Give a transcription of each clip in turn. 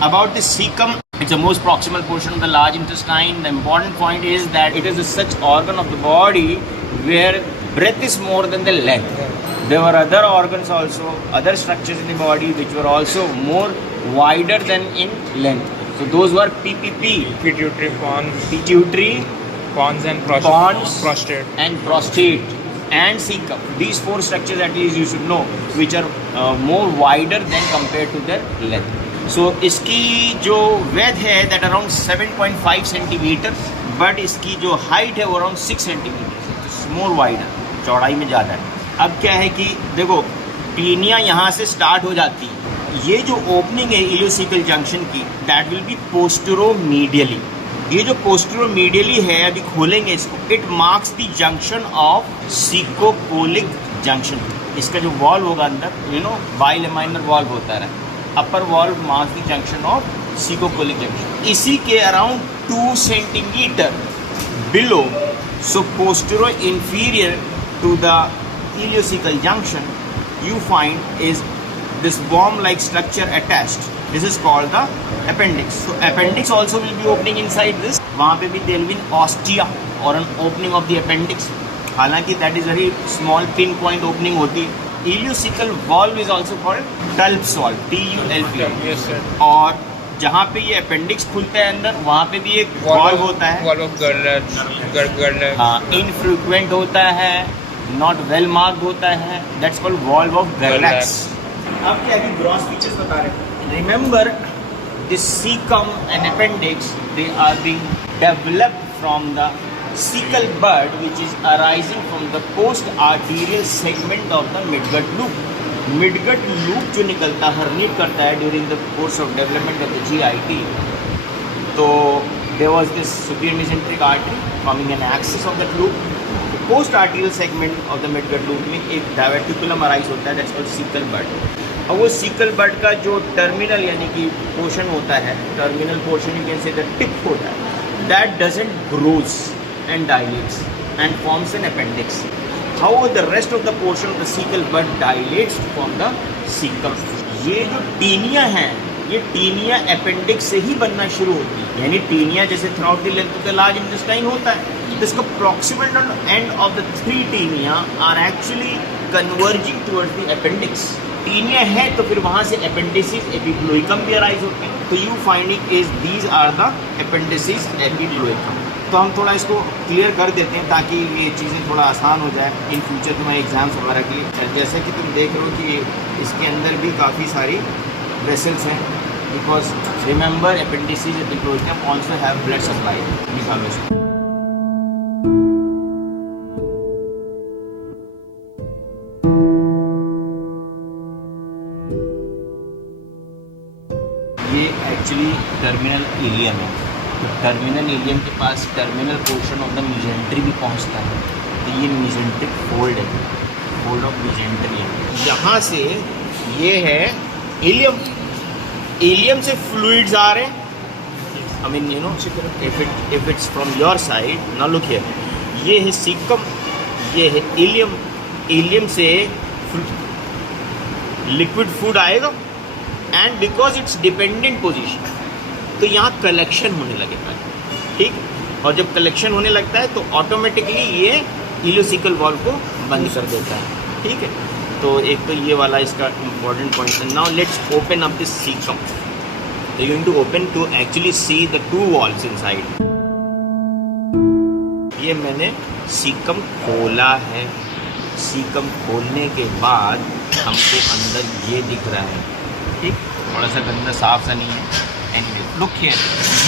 About the cecum, it's the most proximal portion of the large intestine. The important point is that it is such organ of the body where breadth is more than the length. There were other organs also, other structures in the body which were also more wider than in length. So those were PPP. Pituitary, pons. Pituitary, Pons and pons, prostate. and prostate and cecum. These four structures at least you should know, which are more wider than compared to their length. So इसकी जो width है that around 7.5 centimetre, but इसकी जो height है वो around 6 centimetre, मोर wider, चौड़ाई में ज़्यादा है. अब क्या है कि देखो टीनिया यहाँ से स्टार्ट हो जाती है. ये जो ओपनिंग है इलियोसिकल जंक्शन की, दैट विल बी पोस्टेरोमीडियली. ये जो पोस्टेरोमीडियली है, अभी खोलेंगे इसको, it marks the junction of caecocolic junction. इसका जो वॉल्व होगा अंदर, बाइलेमाइनर वॉल्व होता है, upper valve marks the junction of caecocolic junction. इसी के around 2 centimetre below, so postero inferior to the ileocecal junction, you find is this worm-like structure attached. This is called the appendix. So appendix also will be opening inside this. वहाँ पे भी there will be ostia or an opening of the appendix. हालांकि that is very small pinpoint opening होती है. Ileocecal valve is also called Tulp's valve, TULP. Yes sir. और जहाँ पे ये अपेंडिक्स खुलता है अंदर, वहाँ पे भी एक वॉल्व होता है. वॉल्व ऑफ गर्लर. हाँ, इनफ्रीक्वेंट होता है, नॉट वेल मार्क्ड होता है, that's called valve of Gerlach. अब क्या है, ग्रॉस फीचर्स बता रहे हैं. Remember this caecum and appendix, they are being developed from the caecal bud which is arising from the post arterial segment of the midgut loop. Midgut loop जो निकलता herniate करता है during the course of development of the GIT. तो there was this superior mesenteric artery forming an axis of that loop. Post arterial segment of the midgut loop में एक diverticulum arise होता है, that's called sickle बड. और वो sickle बड का जो terminal यानी कि पोर्शन होता है, terminal portion you can say the tip होता है, that doesn't grows and dilates and forms an appendix. However, the rest of the portion of the cecal bud dilates to form the cecum. ये जो taenia है, ये taenia appendix से ही बनना शुरू होती है. यानी टीनिया जैसे through the length of the large intestine होता है, तो इसका proximal end of the 3 taenia are actually converging towards the appendix. Taenia है तो फिर वहाँ से अपेंडिसिस एपिक्लोइकम भी अराइज होते हैं. तो you finding is these are the appendices epiploicae. तो हम थोड़ा इसको क्लियर कर देते हैं ताकि ये चीज़ें थोड़ा आसान हो जाए इन फ्यूचर तुम्हारे एग्जाम्स वगैरह के. जैसे कि तुम देख रहे हो कि इसके अंदर भी काफ़ी सारी वेसल्स हैं, because remember appendices epiploicae also have blood supply. निकालो इसको. ये एक्चुअली टर्मिनल इलियम है. तो टर्मिनल इलियम के पास terminal portion of the mesentery भी पहुंचता है. तो ये मेसेंट्रिक फोल्ड है, फोल्ड ऑफ मेसेंट्री है. यहाँ से ये है इलियम, इलियम से फ्लूइड्स आ रहे हैं. I mean you know if it's from your side. Now look here, ये है सीकम, ये है इलियम. इलियम से लिक्विड फूड आएगा and because it's dependent position, तो यहाँ कलेक्शन होने लगेगा. ठीक, और जब कलेक्शन होने लगता है तो ऑटोमेटिकली ये इलियोसिकल वॉल्व को बंद कर देता है. ठीक है, तो एक तो ये वाला इसका इम्पॉर्टेंट पॉइंट है. Now let's open up this caecum. तो you need to open to actually see the 2 valves inside. ये मैंने सीकम खोला है. सीकम खोलने के बाद हमको अंदर ये दिख रहा है. ठीक, थोड़ा सा गंदा साफ सा नहीं है. एनीवे लुक हियर,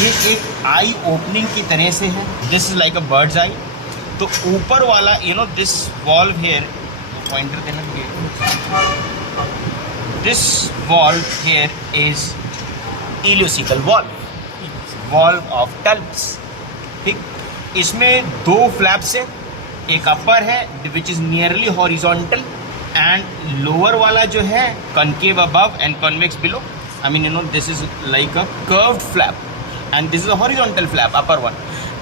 ये एक आई ओपनिंग की तरह से है. This is like a bird's eye. तो ऊपर वाला दिस वॉल्व हियर, पॉइंटर देना, this valve here is ileocaecal valve, valve of Tulp's. ठीक, इसमें 2 फ्लैप्स है. एक अपर है which is nearly horizontal and lower वाला जो है concave above and convex below. I mean, this is like a curved flap, and this is a horizontal flap, upper one,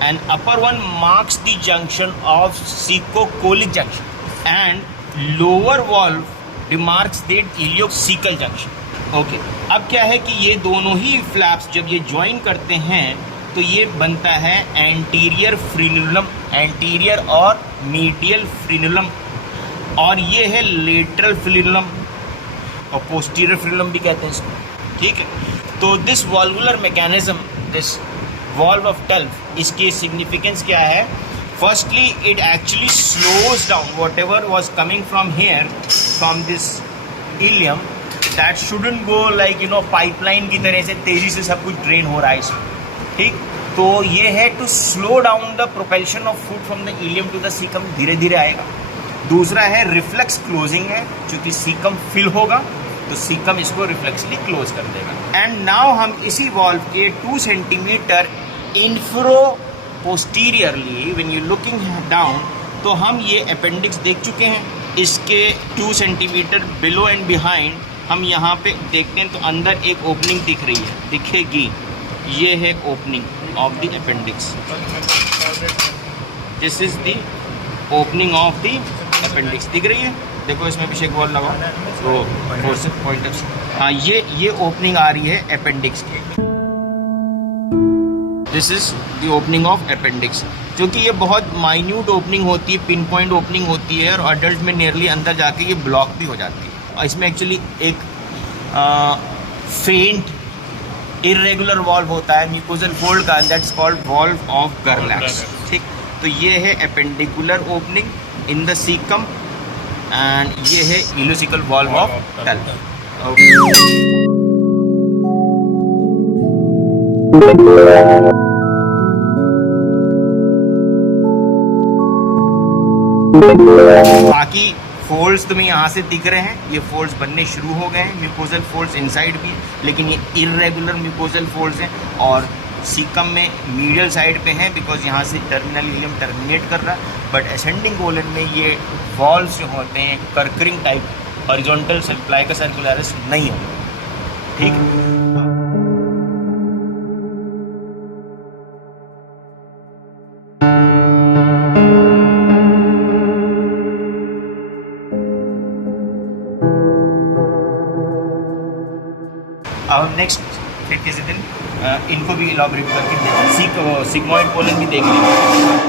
and upper one marks the junction of cecocolic junction, and lower valve demarks the ileocecal junction. Okay अब क्या है कि ये दोनों ही flaps जब ये join करते हैं तो ये बनता है एंटीरियर फ्रीनुलम, एंटीरियर और मीडियल फ्रीनुलम, और ये है लेटरल फ्रीनुलम और पोस्टीरियर फ्रीनुलम भी कहते हैं इसको, ठीक है। तो this valvular mechanism, this valve of Tulp, इसकी सिग्निफिकेंस क्या है? Firstly it actually slows down whatever was coming from here, from this ileum, that shouldn't go like you know pipeline की तरह से तेज़ी से सब कुछ ड्रेन हो रहा है इसमें, ठीक। तो ये है to slow down the propulsion of food from the ileum to the caecum, धीरे धीरे आएगा। दूसरा है रिफ्लेक्स क्लोजिंग है, क्योंकि सीकम फिल होगा तो सीकम इसको रिफ्लेक्सली क्लोज कर देगा। एंड नाउ हम इसी वॉल्व के 2 centimetre infero posteriorly when you looking down, तो हम ये अपेंडिक्स देख चुके हैं। इसके 2 सेंटीमीटर बिलो एंड बिहाइंड हम यहाँ पे देखते हैं तो अंदर एक ओपनिंग दिख रही है, दिखेगी, ये है opening of the appendix, this is the opening of the appendix, दिख रही है, देखो इसमें पीछे एक बॉल लगाओ तो पॉइंटर्स, हाँ ये ओपनिंग आ रही है अपेंडिक्स की, this is the opening of appendix, क्योंकि ये बहुत माइन्यूट ओपनिंग होती है, पिन पॉइंट ओपनिंग होती है, और अडल्ट में नियरली अंदर जाके ये ब्लॉक भी हो जाती है। और इसमें एक्चुअली एक फेंट इरेगुलर वॉल्व होता है म्यूकोजल फोल्ड का, दैट्स कॉल्ड वॉल्व ऑफ गरलैक्स, ठीक। तो ये है appendicular opening in the caecum and ये है इलोसिकल वॉल्व ऑफ टल्फ। बाकी फोल्ड्स तुम्हें यहाँ से दिख रहे हैं, ये फोल्ड्स बनने शुरू हो गए हैं, म्यूकोजल फोल्ड्स इनसाइड भी, लेकिन ये इरेगुलर म्यूकोजल फोल्ड्स हैं, और सीकम में मीडियल साइड पे हैं बिकॉज यहाँ से टर्मिनल इलियम टर्मिनेट कर रहा है, बट असेंडिंग कोलन में ये वॉल्स जो होते हैं कर्करिंग टाइप, हॉरिजॉन्टल प्लाइका सर्कुलरिस नहीं होते, ठीक। अब नेक्स्ट फिर किसी दिन इनको भी इलाबरेट करके सिग्मॉइड कोलन भी देख लेंगे।